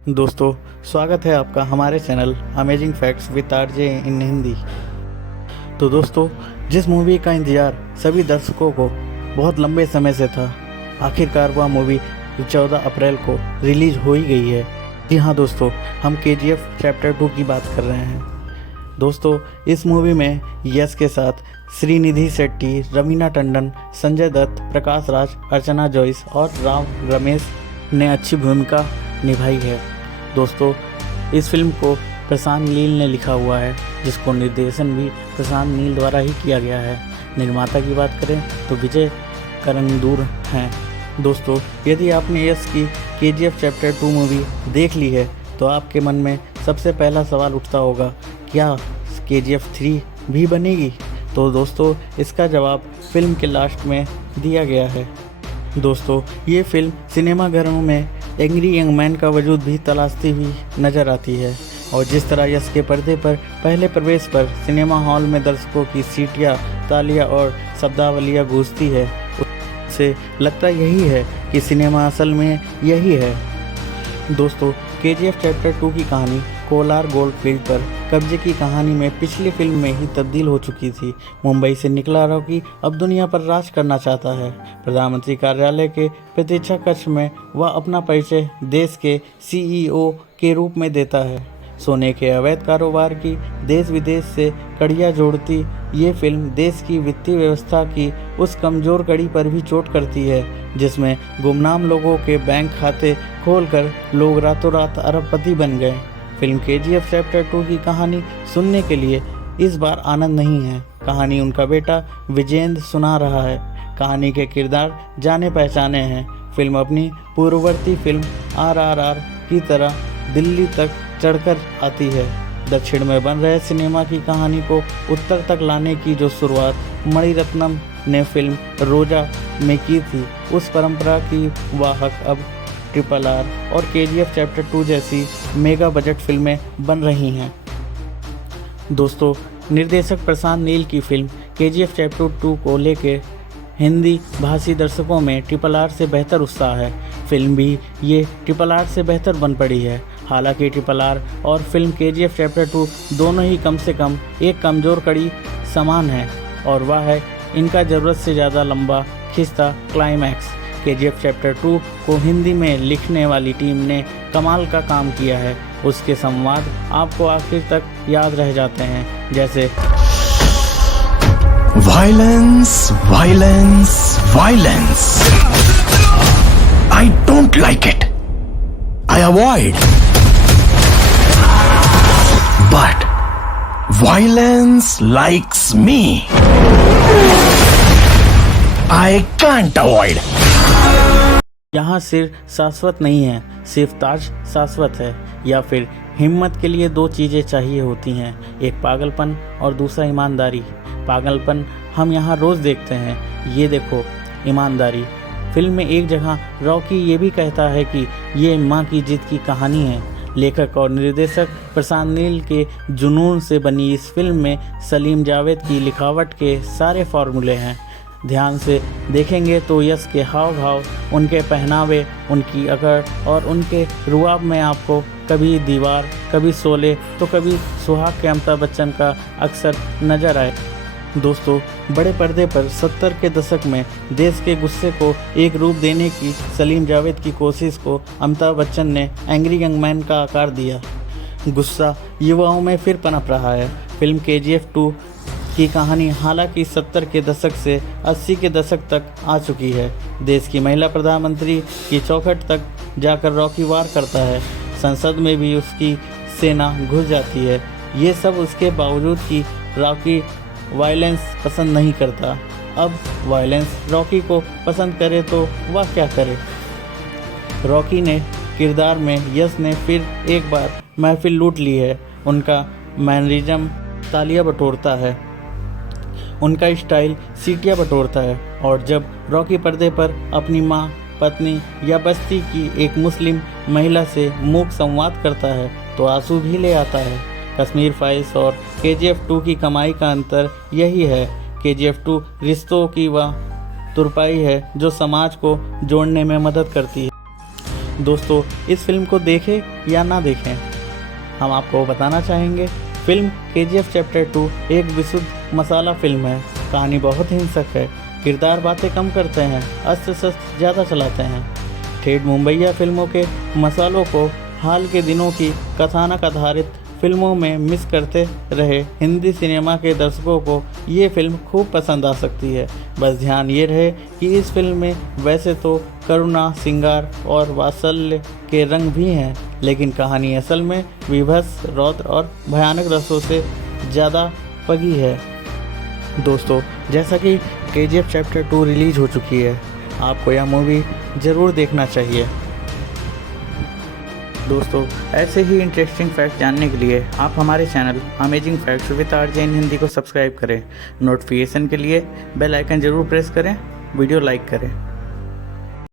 दोस्तों, स्वागत है आपका हमारे channel amazing facts with RJ इन हिंदी। तो दोस्तों, जिस मूवी का इंतज़ार सभी दर्शकों को बहुत लंबे समय से था, आखिरकार वह मूवी 14 अप्रैल को रिलीज हो ही गई है। जी हाँ दोस्तों, हम KGF चैप्टर 2 की बात कर रहे हैं। दोस्तों, इस मूवी में यश के साथ श्रीनिधि शेट्टी, रवीना टंडन, संजय दत्त, प्रकाश राज, अर्चना जॉइस और राव रमेश ने अच्छी भूमिका निभाई है। दोस्तों, इस फिल्म को प्रशांत नील ने लिखा हुआ है, जिसको निर्देशन भी प्रशांत नील द्वारा ही किया गया है। निर्माता की बात करें तो विजय करंदूर हैं। दोस्तों, यदि आपने यश की KGF चैप्टर 2 मूवी देख ली है तो आपके मन में सबसे पहला सवाल उठता होगा, क्या KGF 3 भी बनेगी? तो दोस्तों, इसका जवाब फिल्म के लास्ट में दिया गया है। दोस्तों, ये फिल्म सिनेमाघरों में एंग्री यंग मैन का वजूद भी तलाशती हुई नज़र आती है, और जिस तरह यश के पर्दे पर पहले प्रवेश पर सिनेमा हॉल में दर्शकों की सीटियाँ, तालियां और शब्दावलियाँ गूंजती है, उससे लगता यही है कि सिनेमा असल में यही है। दोस्तों, KGF चैप्टर 2 की कहानी कोलार गोल्डफील्ड पर कब्जे की कहानी में पिछली फिल्म में ही तब्दील हो चुकी थी। मुंबई से निकला रॉकी अब दुनिया पर राज करना चाहता है। प्रधानमंत्री कार्यालय के प्रतीक्षा कक्ष में वह अपना परिचय देश के CEO के रूप में देता है। सोने के अवैध कारोबार की देश विदेश से कड़ियाँ जोड़ती ये फिल्म देश की वित्तीय व्यवस्था की उस कमज़ोर कड़ी पर भी चोट करती है, जिसमें गुमनाम लोगों के बैंक खाते खोलकर लोग रातों रात अरबपति बन गए। फिल्म KGF चैप्टर 2 की कहानी सुनने के लिए इस बार आनंद नहीं है। कहानी उनका बेटा विजेंद्र सुना रहा है। कहानी के किरदार जाने पहचाने हैं। फिल्म अपनी पूर्ववर्ती फिल्म RRR की तरह दिल्ली तक चढ़कर आती है। दक्षिण में बन रहे सिनेमा की कहानी को उत्तर तक लाने की जो शुरुआत मणिरत्नम ने फिल्म रोजा में की थी, उस परंपरा की वाहक अब RRR और KGF चैप्टर 2 जैसी मेगा बजट फिल्में बन रही हैं। दोस्तों, निर्देशक प्रशांत नील की फिल्म KGF चैप्टर 2 को लेकर हिंदी भाषी दर्शकों में RRR से बेहतर उत्साह है। फिल्म भी ये RRR से बेहतर बन पड़ी है। हालांकि RRR और फिल्म KGF चैप्टर 2 दोनों ही कम से कम एक कमज़ोर कड़ी समान है, और वह है इनका ज़रूरत से ज़्यादा लंबा खिंचता क्लाइमैक्स। KGF चैप्टर 2 को हिंदी में लिखने वाली टीम ने कमाल का काम किया है। उसके संवाद आपको आखिर तक याद रह जाते हैं, जैसे violence violence violence, I don't like it, I avoid, but violence likes me, I can't avoid. यहाँ सिर शाश्वत नहीं है, सिर्फ ताज शाश्वत है। या फिर हिम्मत के लिए दो चीज़ें चाहिए होती हैं, एक पागलपन और दूसरा ईमानदारी। पागलपन हम यहाँ रोज़ देखते हैं, ये देखो ईमानदारी। फिल्म में एक जगह रॉकी ये भी कहता है कि ये माँ की जिद की कहानी है। लेखक और निर्देशक प्रशांत नील के जुनून से बनी इस फिल्म में सलीम जावेद की लिखावट के सारे फॉर्मूले हैं। ध्यान से देखेंगे तो यश के हाव भाव, उनके पहनावे, उनकी अकड़ और उनके रुआब में आपको कभी दीवार, कभी शोले तो कभी सुहाग के अमिताभ बच्चन का अक्सर नजर आए। दोस्तों, बड़े पर्दे पर 70 के दशक में देश के गुस्से को एक रूप देने की सलीम जावेद की कोशिश को अमिताभ बच्चन ने एंग्री यंग मैन का आकार दिया। गुस्सा युवाओं में फिर पनप रहा है। फिल्म KGF 2 की कहानी हालांकि 70 के दशक से 80 के दशक तक आ चुकी है। देश की महिला प्रधानमंत्री की चौखट तक जाकर रॉकी वार करता है। संसद में भी उसकी सेना घुस जाती है। ये सब उसके बावजूद कि रॉकी वायलेंस पसंद नहीं करता। अब वायलेंस रॉकी को पसंद करे तो वह क्या करे। रॉकी ने किरदार में यश ने फिर एक बार महफिल लूट ली है। उनका मैनरिज्म तालियां बटोरता है, उनका स्टाइल सीटियां बटोरता है, और जब रॉकी पर्दे पर अपनी माँ, पत्नी या बस्ती की एक मुस्लिम महिला से मूक संवाद करता है तो आंसू भी ले आता है। कश्मीर फाइल्स और KGF 2 की कमाई का अंतर यही है। KGF 2 रिश्तों की वह तुरपाई है जो समाज को जोड़ने में मदद करती है। दोस्तों इस फिल्म को देखें या ना देखें, हम आपको बताना चाहेंगे फिल्म KGF चैप्टर 2 एक विशुद्ध मसाला फिल्म है। कहानी बहुत हिंसक है, किरदार बातें कम करते हैं, अस्त्र शस्त्र ज़्यादा चलाते हैं। ठेठ मुंबईया फिल्मों के मसालों को हाल के दिनों की कथानक आधारित फिल्मों में मिस करते रहे हिंदी सिनेमा के दर्शकों को ये फिल्म खूब पसंद आ सकती है। बस ध्यान ये रहे कि इस फिल्म में वैसे तो करुणा, श्रृंगार और वात्सल्य के रंग भी हैं, लेकिन कहानी असल में विभत्स, रौद्र और भयानक रसों से ज़्यादा पगी है। दोस्तों जैसा कि KGF चैप्टर 2 रिलीज हो चुकी है, आपको यह मूवी ज़रूर देखना चाहिए। दोस्तों ऐसे ही इंटरेस्टिंग फैक्ट जानने के लिए आप हमारे channel amazing facts with RJ इन हिंदी को सब्सक्राइब करें। नोटिफिकेशन के लिए बेल आइकन ज़रूर प्रेस करें, वीडियो लाइक करें।